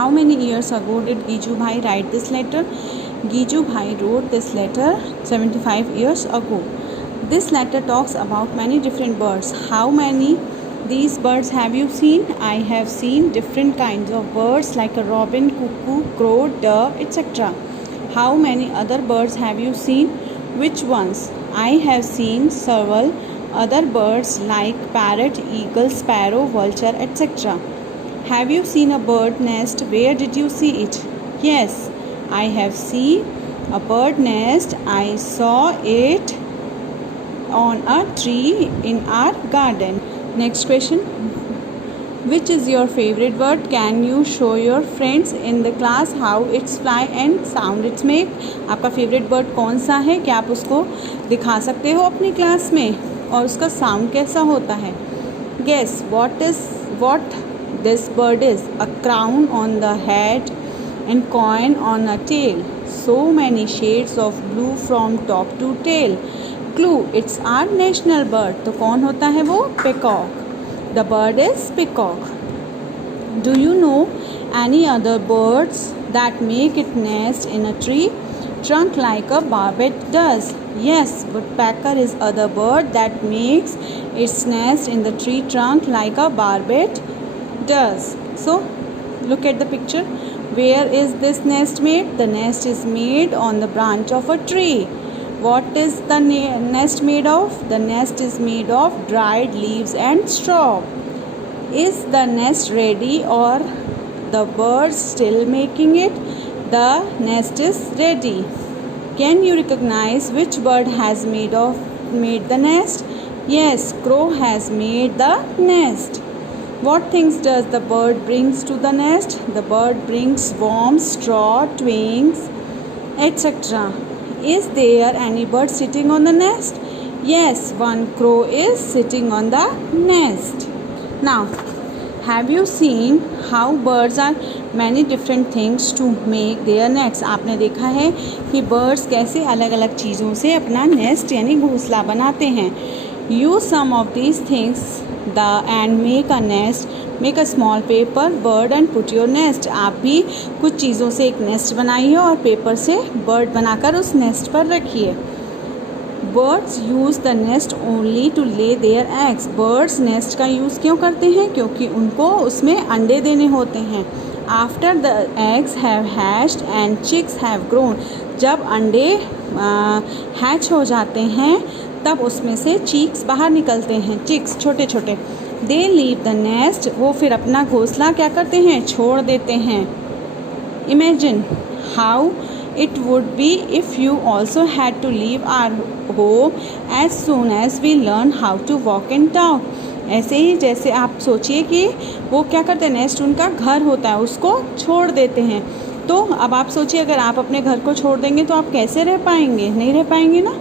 How many years ago did Giju Bhai write this letter? Giju Bhai wrote this letter 75 years ago. This letter talks about many different birds. How many these birds have you seen? I have seen different kinds of birds like a robin, cuckoo, crow, dove, etc. How many other birds have you seen? Which ones? I have seen several other birds like parrot, eagle, sparrow, vulture, etc. Have you seen a bird nest? Where did you see it? Yes, I have seen a bird nest. I saw it on a tree in our garden. Next question. Which is your favorite bird? Can you show your friends in the class how it's fly and sound it's make? आपका favourite bird कौन सा है? क्या आप उसको दिखा सकते हो अपनी क्लास में और उसका साउंड कैसा होता है? Guess what this bird is. A crown on the head and coin on a tail. So many shades of blue from top to tail. Clue, it's our national bird. तो कौन होता है वो? Peacock. The bird is peacock. Do you know any other birds that make it nest in a tree trunk like a barbet does? Yes, woodpecker is other bird that makes its nest in the tree trunk like a barbet does. So, look at the picture. Where is this nest made? The nest is made on the branch of a tree. What is the nest made of? The nest is made of dried leaves and straw. Is the nest ready or the bird still making it? The nest is ready. Can you recognize which bird has made the nest? Yes, crow has made the nest. What things does the bird brings to the nest? The bird brings worms, straw, twigs, etc. Is there any bird sitting on the nest? Yes, one crow is sitting on the nest. Now, have you seen how birds are many different things to make their nests? आपने देखा है कि birds कैसे अलग अलग चीज़ों से अपना nest यानी घोंसला बनाते हैं. Use some of these things and make a nest. Make a small paper bird and put your nest. आप भी कुछ चीज़ों से एक नेस्ट बनाइए और पेपर से बर्ड बनाकर उस नेस्ट पर रखिए. Birds use the nest only to lay their eggs. Birds nest का यूज़ क्यों करते हैं? क्योंकि उनको उसमें अंडे देने होते हैं. After the eggs have hatched and chicks have grown. जब अंडे हैच हो जाते हैं तब उसमें से चीक्स बाहर निकलते हैं. चिक्स छोटे छोटे. They leave the nest. वो फिर अपना घोंसला क्या करते हैं? छोड़ देते हैं. Imagine how it would be if you also had to leave our home as soon as we learn how to walk and talk. ऐसे ही जैसे आप सोचिए कि वो क्या करते हैं, नेस्ट उनका घर होता है, उसको छोड़ देते हैं. तो अब आप सोचिए अगर आप अपने घर को छोड़ देंगे तो आप कैसे रह पाएंगे? नहीं रह पाएंगे ना.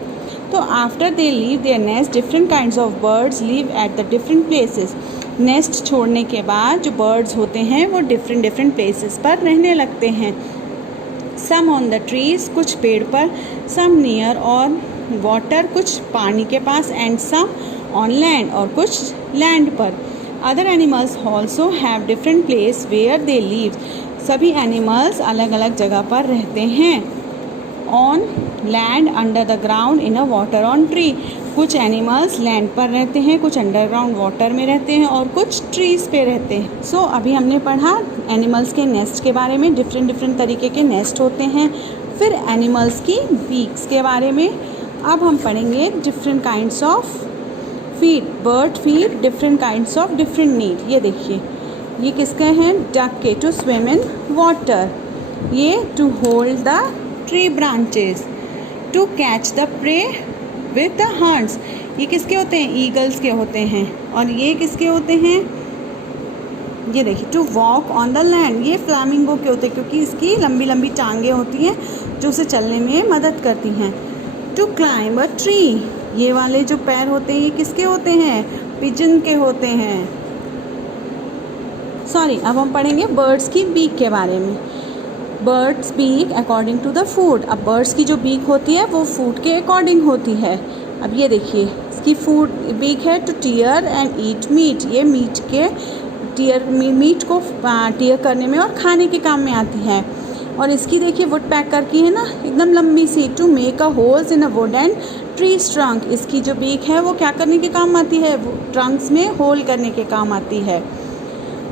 तो after they leave their nest different kinds of birds leave at the different places. Nest छोड़ने के बाद जो बर्ड्स होते हैं वो डिफरेंट प्लेसेस पर रहने लगते हैं. सम ऑन द ट्रीज, कुछ पेड़ पर, सम नियर और वाटर, कुछ पानी के पास, एंड सम ऑन लैंड और कुछ लैंड पर. Other animals also have different place where they live. सभी एनिमल्स अलग अलग जगह पर रहते हैं. On land, under the ground, in a water, on tree. कुछ एनिमल्स लैंड पर रहते हैं, कुछ अंडरग्राउंड वाटर में रहते हैं और कुछ ट्रीज पे रहते हैं. सो अभी हमने पढ़ा एनिमल्स के नेस्ट के बारे में. डिफरेंट तरीके के नेस्ट होते हैं. फिर एनिमल्स की बीक्स के बारे में. अब हम पढ़ेंगे different kinds of feed. Bird feed different kinds of different need. ये देखिए, ये किसके हैं? डक के. To swim in water. ये to hold the tree branches. To catch the prey with the horns. ये किसके होते हैं? ईगल्स के होते हैं. और ये किसके होते हैं? ये देखिए, to walk on the land. ये फ्लैमिंगो के होते हैं क्योंकि इसकी लंबी लंबी टांगें होती हैं जो उसे चलने में मदद करती हैं. To climb a tree. ये वाले जो पैर होते हैं ये किसके होते हैं? पिजन के होते हैं. सॉरी, अब हम पढ़ेंगे बर्ड्स की बीक के बारे में. Birds beak according to the food. अब बर्ड्स की जो बीक होती है वो फूड के अकॉर्डिंग होती है. अब ये देखिए, इसकी फूड बीक है to tear and eat meat. ये मीट के मीट को टीयर करने में और खाने के काम में आती है। और इसकी देखिए वुड पैकर की है ना एकदम लंबी सी, to make a holes in a wood and trees trunk. इसकी जो बीक है वो क्या करने के काम आती है, वो ट्रंक्स में होल करने के काम आती है।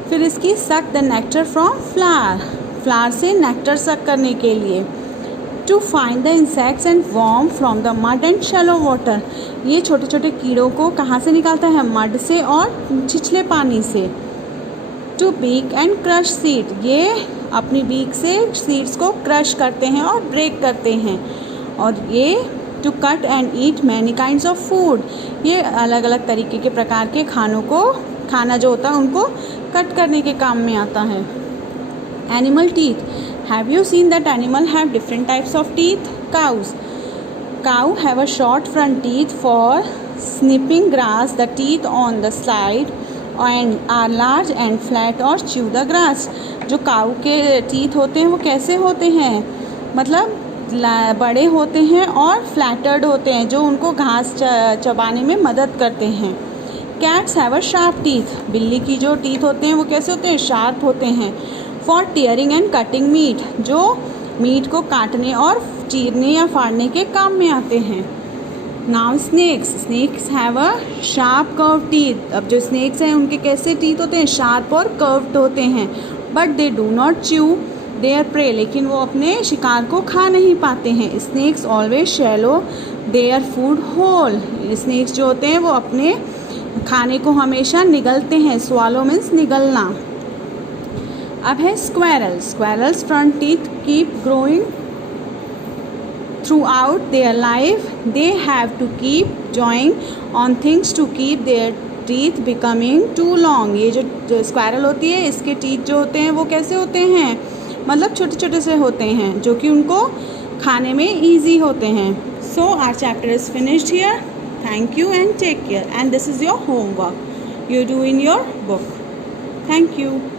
फिर इसकी suck the nectar from flower, flower से नेक्टर सक करने के लिए। To find the insects and worm from the mud and shallow water, ये छोटे छोटे कीड़ों को कहाँ से निकालता है, मड से और छिछले पानी से। To beak and crush seed, ये अपनी बीक से सीड्स को क्रश करते हैं और ब्रेक करते हैं। और ये to cut and eat many kinds of food, ये अलग अलग तरीके के प्रकार के खाना जो होता है उनको कट करने के काम में आता है। Animal teeth, have you seen that animal have different types of teeth? Cow have a short front teeth for snipping grass, the teeth on the side and are large and flat और chew the grass. जो cow के teeth होते हैं वो कैसे होते हैं, मतलब बड़े होते हैं और फ्लैटर्ड होते हैं, जो उनको घास चबाने में मदद करते हैं। Cats have a sharp teeth, बिल्ली की जो टीथ होते हैं वो कैसे होते हैं, शार्प होते हैं। For tearing and cutting meat, जो मीट को काटने और चीरने या फाड़ने के काम में आते हैं। Now snakes have a sharp curve teeth, अब जो स्नेक्स हैं उनके कैसे टीथ होते हैं, शार्प और कर्व्ड होते हैं। But they do not chew their prey, लेकिन वो अपने शिकार को खा नहीं पाते हैं। Snakes always shallow their food whole, snakes जो होते हैं वो अपने खाने को हमेशा निगलते हैं, स्वालो मीन्स निगलना। अब है squirrels front teeth keep growing throughout their life, they have to keep chewing on things to keep their teeth becoming too long। ये जो स्क्वायरल होती है इसके टीथ जो होते हैं वो कैसे होते हैं, मतलब छोटे छोटे से होते हैं जो कि उनको खाने में ईजी होते हैं। So our chapter is finished here. Thank you and take care, and this is your homework you do in your book. Thank you.